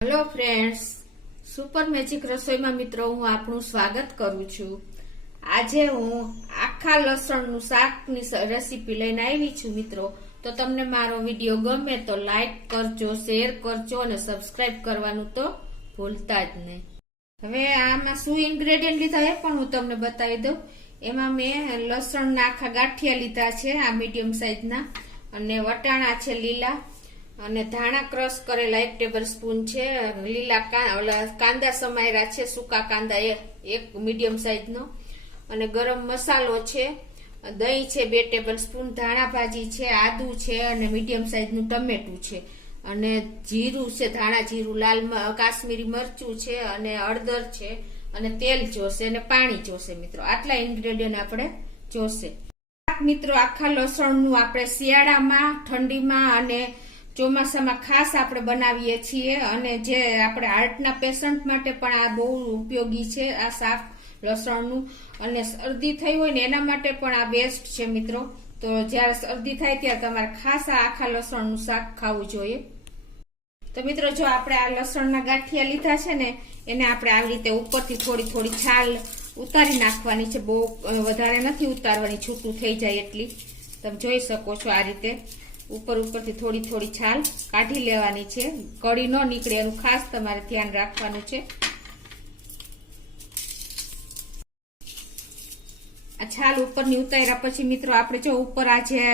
Hello friends, super magic રસોઈમાં મિત્રો હું આપનું સ્વાગત કરું છું। આજે હું આખા લસણનું શાકની રેસીપી લઈને આવી છું મિત્રો। તો તમને મારો વિડીયો ગમે તો લાઈક કરજો, શેર કરજો અને સબસ્ક્રાઇબ કરવાનું તો ભૂલતા જ નહીં। હવે આમાં શું ઇન્ગ્રેડિયન્ટ લીધા એ પણ હું તમને બતાવી દઉં। એમાં મેં લસણના આખા ગાંઠિયા લીધા છે, આ મીડિયમ સાઈઝના, અને વટાણા છે લીલા, અને ધાણા ક્રશ કરેલા 1 ટેબલ સ્પૂન છે, લીલા કાંદા સમાર્યા છે, સૂકા કાંદા એક મીડિયમ સાઈઝનો, અને ગરમ મસાલો છે, દહીં છે 2 ટેબલ સ્પૂન, ધાણા ભાજી છે, આદુ છે, અને મીડિયમ સાઈઝનું ટમેટું છે, અને જીરું છે, ધાણા જીરું, લાલ કાશ્મીરી મરચું છે, અને હળદર છે, અને તેલ જોશે, અને પાણી જોશે મિત્રો। આટલા ઇન્ગ્રેડિયન્ટ આપણે જોશે મિત્રો। આખા લસણનું આપણે શિયાળામાં, ઠંડીમાં અને ચોમાસામાં ખાસ આપણે બનાવીએ છીએ, અને જે આપણે હાર્ટના પેશન્ટ માટે પણ આ બહુ ઉપયોગી છે આ શાક લસણનું, અને શરદી થઈ હોય ને એના માટે પણ આ બેસ્ટ છે મિત્રો। તો જ્યારે શરદી થાય ત્યારે તમારે ખાસ આ આખા લસણનું શાક ખાવું જોઈએ। તો મિત્રો જો આપણે આ લસણના ગાંઠિયા લીધા છે ને, એને આપણે આવી રીતે ઉપરથી થોડી થોડી છાલ ઉતારી નાખવાની છે, બહુ વધારે નથી ઉતારવાની, છૂટું થઈ જાય એટલી। તમે જોઈ શકો છો આ રીતે ઉપરથી થોડી થોડી છાલ કાઢી લેવાની છે, કળી ન નીકળે એનું ખાસ તમારે ધ્યાન રાખવાનું છે। આ છાલ ઉપરની ઉતાર્યા પછી મિત્રો આપણે જો ઉપર આ જે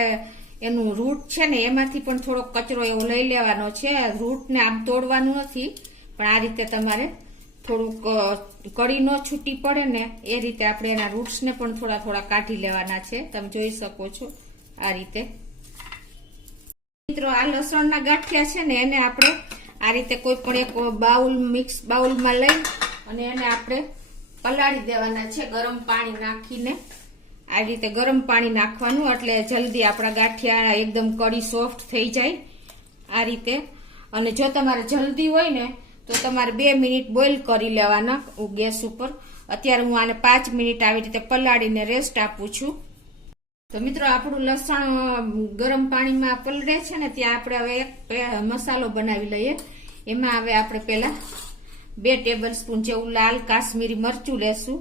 એનું રૂટ છે ને એમાંથી પણ થોડો કચરો એવો લઈ લેવાનો છે। રૂટને આમ તોડવાનું નથી, પણ આ રીતે તમારે થોડુંક કળી ન છૂટી પડે ને એ રીતે આપણે એના રૂટ્સને પણ થોડા થોડા કાઢી લેવાના છે। તમે જોઈ શકો છો આ રીતે મિત્રો। આ લસણના ગાંઠિયા છે ને એને આપણે આ રીતે કોઈ પણ એક મિક્સ બાઉલમાં લઈ અને એને આપણે પલાળી દેવાના છે, ગરમ પાણી નાખીને। આ રીતે ગરમ પાણી નાખવાનું એટલે જલ્દી આપણા ગાંઠિયા એકદમ કળી સોફ્ટ થઈ જાય આ રીતે। અને જો તમારે જલ્દી હોય ને તો તમારે 2 મિનિટ બોઇલ કરી લેવાના ગેસ ઉપર। અત્યારે હું આને 5 મિનિટ આવી રીતે પલાળીને રેસ્ટ આપું છું। તો મિત્રો આપણું લસણ ગરમ પાણીમાં પલળે છે ને ત્યાં આપણે હવે એક મસાલો બનાવી લઈએ। એમાં હવે આપણે પહેલા 2 ટેબલ સ્પૂન જેવું લાલ કાશ્મીરી મરચું લેશું।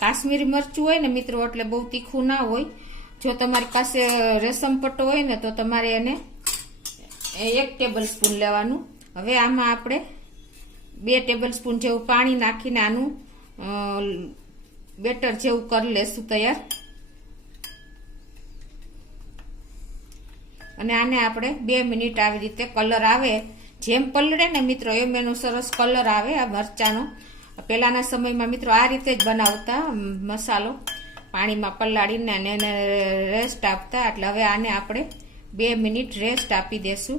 કાશ્મીરી મરચું હોય ને મિત્રો એટલે બહુ તીખું ના હોય। જો તમારી પાસે રેશમ પટ્ટો હોય ને તો તમારે એને 1 ટેબલ સ્પૂન લેવાનું। હવે આમાં આપણે 2 ટેબલ સ્પૂન જેવું પાણી નાખીને આનું બેટર જેવું કરી લેશું તૈયાર। અને આને આપણે 2 મિનિટ આવી રીતે કલર આવે, જેમ પલળે ને મિત્રો એમ એનો સરસ કલર આવે આ મરચાનો। પહેલાના સમયમાં મિત્રો આ રીતે જ બનાવતા મસાલો, પાણીમાં પલાળીને અને એને રેસ્ટ આપતા। એટલે હવે આને આપણે 2 મિનિટ રેસ્ટ આપી દેશું।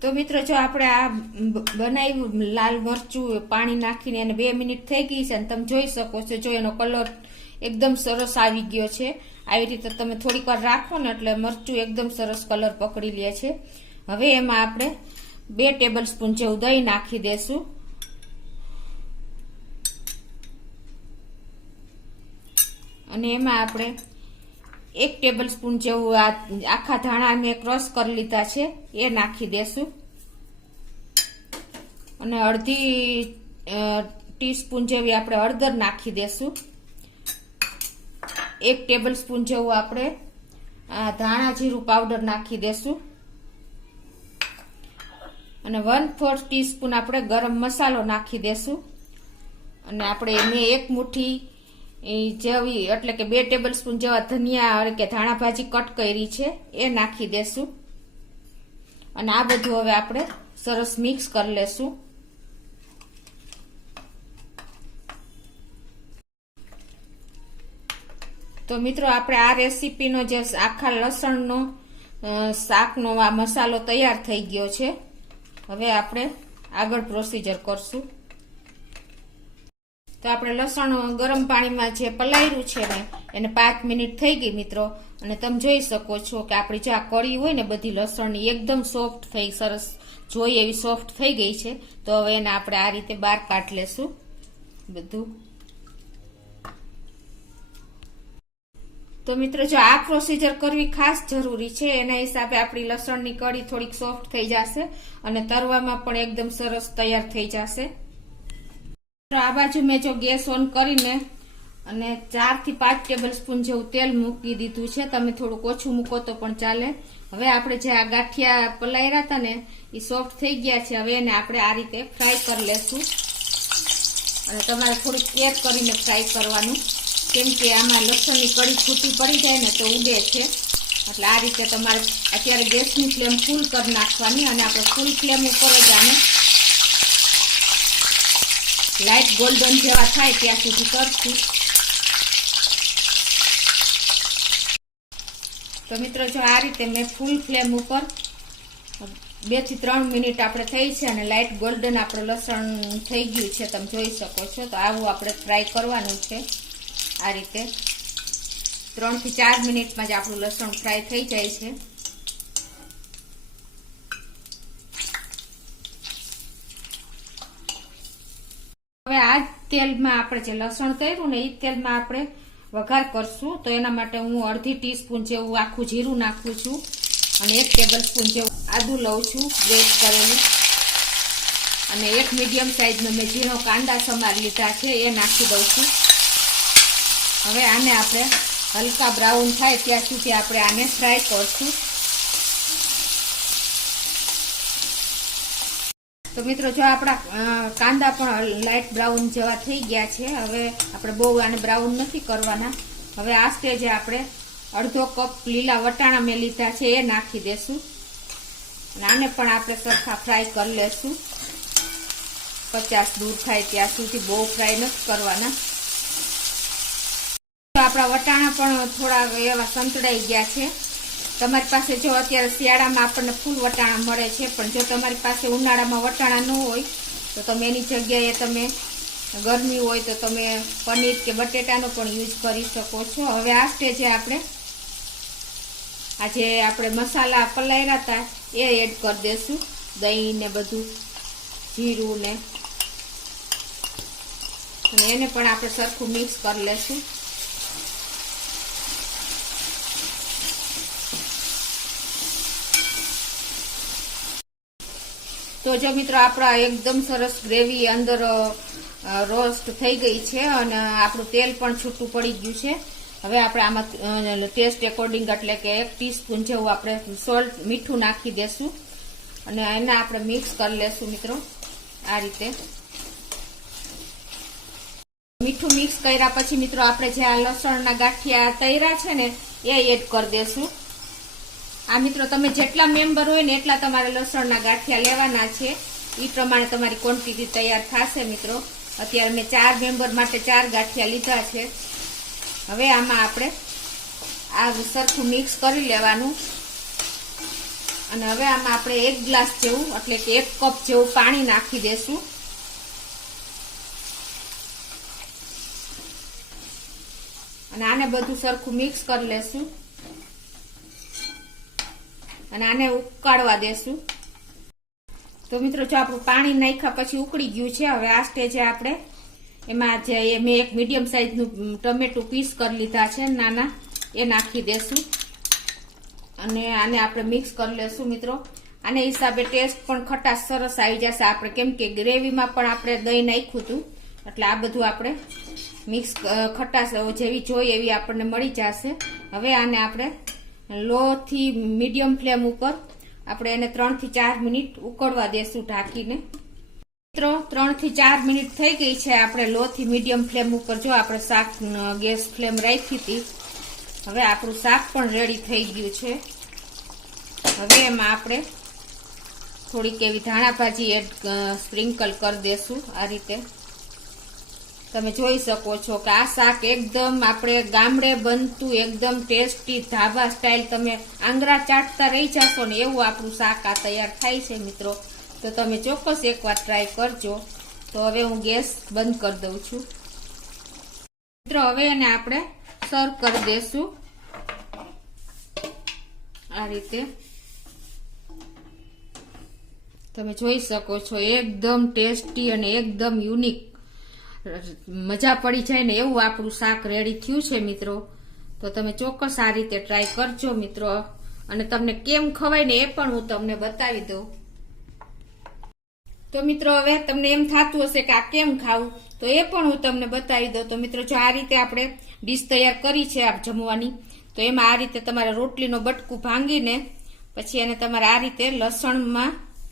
તો મિત્રો જો આપણે આ બનાવ્યું લાલ મરચું પાણી નાખીને એને 2 મિનિટ થઈ ગઈ છે, અને તમે જોઈ શકો છો જો એનો કલર એકદમ સરસ આવી ગયો છે। આવી રીતે તમે થોડીક વાર રાખો ને એટલે મરચું એકદમ સરસ કલર પકડી લે છે। હવે એમાં આપણે 2 ટેબલ સ્પૂન જેવું દહીં નાખી દેશું, અને એમાં આપણે 1 ટેબલ સ્પૂન જેવું આખા ધાણા મેં ક્રશ કરી લીધા છે એ નાખી દેશું, અને અડધી ટીસ્પૂન જેવી આપણે હળદર નાખી દેશું। 1 ટેબલ સ્પૂન જેવું આપણે ધાણા જીરું પાવડર નાખી દેશું, અને 1/4 ટીસ્પૂન આપણે ગરમ મસાલો નાખી દેશું, અને આપણે મેં 1 મુઠ્ઠી જેવી એટલે કે 2 ટેબલ સ્પૂન જેવા ધનિયા કે ધાણા ભાજી કટ કરી છે એ નાખી દેશું, અને આ બધું હવે આપણે સરસ મિક્સ કરી લેશું। તો મિત્રો આપણે આ રેસીપીનો જે આખા લસણનો શાકનો આ મસાલો તૈયાર થઈ ગયો છે। હવે આપણે આગળ પ્રોસીજર કરશું। તો આપણે લસણ ગરમ પાણીમાં જે પલાળ્યું છે ને એને 5 મિનિટ થઈ ગઈ મિત્રો, અને તમે જોઈ શકો છો કે આપણી જે આ કળી હોય ને બધી લસણની એકદમ સોફ્ટ થઈ, સરસ જોઈ એવી સોફ્ટ થઈ ગઈ છે। તો હવે એને આપણે આ રીતે બહાર કાઢી લેશું બધું। તો મિત્રો જો આ પ્રોસીજર કરવી ખાસ જરૂરી છે, એના હિસાબે આપણી લસણની કઢી થોડીક સોફ્ટ થઈ જશે અને તરવામાં પણ એકદમ સરસ તૈયાર થઈ જશે. આ બાજુ મેં જો ગેસ ઓન કરીને અને 4 થી 5 ટેબલ સ્પૂન જેવું તેલ મૂકી દીધું છે. તમે થોડુંક ઓછું મૂકો તો પણ ચાલે. હવે આપણે જે આ ગાંઠિયા પલાળ્યા હતા ને એ સોફ્ટ થઈ ગયા છે. હવે એને આપણે આ રીતે ફ્રાય કરી લેશું અને તમારે થોડીક કેર કરીને ફ્રાય કરવાનું, કેમ કે આમાં લસણની કળી છૂટી પડી જાય ને તો ઉડે છે. એટલે આ રીતે તમારે અત્યારે ગેસની ફ્લેમ ફૂલ કરી નાખવાની અને આપણે ફૂલ ફ્લેમ ઉપર જ આને લાઇટ ગોલ્ડન જેવા થાય ત્યાં સુધી કરશું. તો મિત્રો જો આ રીતે મેં ફૂલ ફ્લેમ ઉપર 2 થી 3 મિનિટ આપણે થઈ છે અને લાઇટ ગોલ્ડન આપણું લસણ થઈ ગયું છે, તમે જોઈ શકો છો. તો આવું આપણે ફ્રાય કરવાનું છે. આ રીતે 3 થી 4 મિનિટમાં જ આપણું લસણ ફ્રાય થઈ જાય છે. હવે આ તેલમાં આપણે જે લસણ તળ્યું ને એ તેલમાં આપણે વઘાર કરશું. તો એના માટે હું અડધી ટીસ્પૂન જેવું આખું જીરું નાખું છું અને 1 ટેબલ સ્પૂન જેવું આદુ લઉં છું ગ્રેટ કરેલું, અને 1 મીડિયમ સાઈઝનો મેં ઝીણો કાંદા સમાર લીધા છે એ નાખી દઉં છું. હવે આને આપણે હલકા બ્રાઉન થાય ત્યાં સુધી આપણે આને ફ્રાય કરશું. તો મિત્રો જો આપણા કાંદા પણ લાઇટ બ્રાઉન જેવા થઈ ગયા છે. હવે આપણે બહુ આને બ્રાઉન નથી કરવાના. હવે આ સ્ટેજે આપણે અડધો કપ લીલા વટાણા મેં લીધા છે એ નાખી દેશું અને આને પણ આપણે સરખા ફ્રાય કરી લેશું 50 દૂર થાય ત્યાં સુધી. બહુ ફ્રાય નથી કરવાના. આપણા વટાણા પણ થોડા એવા સંતળાઈ ગયા છે. તમારી પાસે જો અત્યારે શિયાળામાં આપણને ફૂલ વટાણા મળે છે, પણ જો તમારી પાસે ઉનાળામાં વટાણા ન હોય તો તમે એની જગ્યાએ તમે ગરમી હોય તો તમે પનીર કે બટેટાનો પણ યુઝ કરી શકો છો. હવે આ સ્ટેજે આપણે આજે આપણે મસાલા પલાળ્યા હતા એ એડ કરી દેશું, દહીં ને બધું, જીરું ને, અને એને પણ આપણે સરખું મિક્સ કરી લેશું. તો જો મિત્રો આપણા એકદમ સરસ ગ્રેવી અંદર રોસ્ટ થઈ ગઈ છે અને આપણું તેલ પણ છૂટું પડી ગયું છે. હવે આપણે આમાં ટેસ્ટ એકોર્ડિંગ એટલે કે 1 ટીસ્પૂન જેવું આપણે સોલ્ટ મીઠું નાખી દેશું અને એને આપણે મિક્સ કરી લેશું. મિત્રો આ રીતે મીઠું મિક્સ કર્યા પછી મિત્રો આપણે જે આ લસણના ગાંઠિયા તળ્યા છે ને એ એડ કરી દેશું. આ મિત્રો તમે જેટલા મેમ્બર હોય ને એટલા તમારે લસણના ગાંઠિયા લેવાના છે, એ પ્રમાણે તમારી ક્વોન્ટિટી તૈયાર થશે. મિત્રો અત્યારે મેં 4 મેમ્બર માટે 4 ગાંઠિયા લીધા છે. હવે આમાં આપણે આ સરખું મિક્સ કરી લેવાનું અને હવે આમાં આપણે 1 ગ્લાસ જેવું એટલે કે 1 કપ જેવું પાણી નાખી દેશું અને આને બધું સરખું મિક્સ કરી લેશું અને આને ઉકાળવા દેશું. તો મિત્રો જો આપણું પાણી નાખ્યા પછી ઉકળી ગયું છે. હવે આ સ્ટેજે આપણે એમાં જે મેં 1 મીડિયમ સાઈઝનું ટમેટું પીસ કરી લીધા છે નાના, એ નાખી દેશું અને આને આપણે મિક્સ કરી લેશું. મિત્રો આને હિસાબે ટેસ્ટ પણ ખટાશ સરસ આવી જશે આપણે, કેમ કે ગ્રેવીમાં પણ આપણે દહીં નાખ્યું હતું એટલે આ બધું આપણે મિક્સ ખટાશ જેવી જોઈએ એવી આપણને મળી જશે. હવે આને આપણે લો થી મીડિયમ ફ્લેમ ઉપર આપણે એને 3 થી 4 મિનિટ ઉકળવા દેશું ઢાંકીને. મિત્રો 3 થી 4 મિનિટ થઈ ગઈ છે. આપણે લો થી મીડિયમ ફ્લેમ ઉપર જો આપણે શાક ગેસ ફ્લેમ રાખી હતી. હવે આપણું શાક પણ રેડી થઈ ગયું છે. હવે એમાં આપણે થોડીક એવી ધાણા ભાજી સ્પ્રિંકલ કરી દેશું. આ રીતે તમે જોઈ શકો છો કે આ શાક એકદમ આપણે ગામડે બનતું એકદમ ટેસ્ટી ધાબા સ્ટાઇલ તમે આંગળા ચાટતા રહી જશો ને એવું આપણું શાક આ તૈયાર થાય છે. મિત્રો તો તમે ચોક્કસ એકવાર ટ્રાય કરજો. તો હવે હું ગેસ બંધ કરી દઉં છું. મિત્રો હવે એને આપણે સર્વ કરી દેશું આ રીતે. તમે જોઈ શકો છો એકદમ ટેસ્ટી અને એકદમ યુનિક મજા પડી જાય ને એવું આપણું શાક રેડી થયું છે. મિત્રો તો તમે ચોક્કસ આ રીતે ટ્રાય કરજો મિત્રો, અને તમને કેમ ખવાય ને એ પણ હું તમને બતાવી દઉં. તો મિત્રો હવે તમને એમ થતું હશે કે આ કેમ ખાવું, તો એ પણ હું તમને બતાવી દઉં. તો મિત્રો જો આ રીતે આપણે ડીશ તૈયાર કરી છે આપ જમવાની, તો એમાં આ રીતે તમારે રોટલીનો બટકું ભાંગીને પછી એને તમારે આ રીતે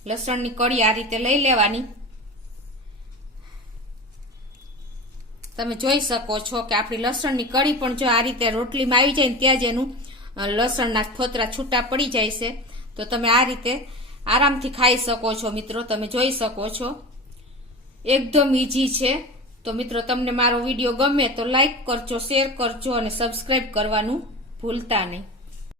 લસણની કળી આ રીતે લઈ લેવાની. તમે જોઈ શકો છો કે આપણી લસણની કળી પણ જો આ રીતે રોટલીમાં આવી જાય ને ત્યાં જ એનું લસણના ફોતરા છૂટા પડી જાય છે. તો તમે આ રીતે આરામથી ખાઈ શકો છો મિત્રો, તમે જોઈ શકો છો એકદમ ઈઝી છે. તો મિત્રો તમને મારો વિડીયો ગમે તો લાઈક કરજો, શેર કરજો અને સબસ્ક્રાઈબ કરવાનું ભૂલતા નહીં.